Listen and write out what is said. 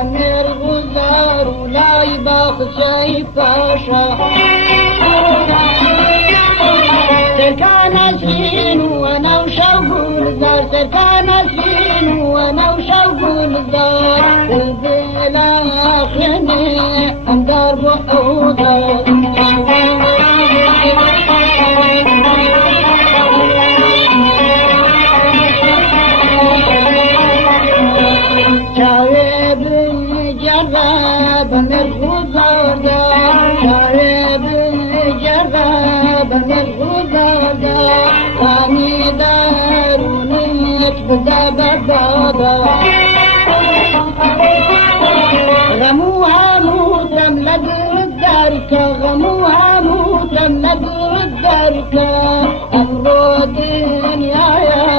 أمير غزار ولا يباخذ شي فاشا سركان سين وانا وشوق الزار سركان سين وانا وشوق الزار البلا خيني اندار بحوضة شارب الجراب من الغزار شارب الجراب من الغزار واني دارونيك بداب بابا غموها موتم لدر الداركة غموها موتم لدر الداركة أمرو دنيا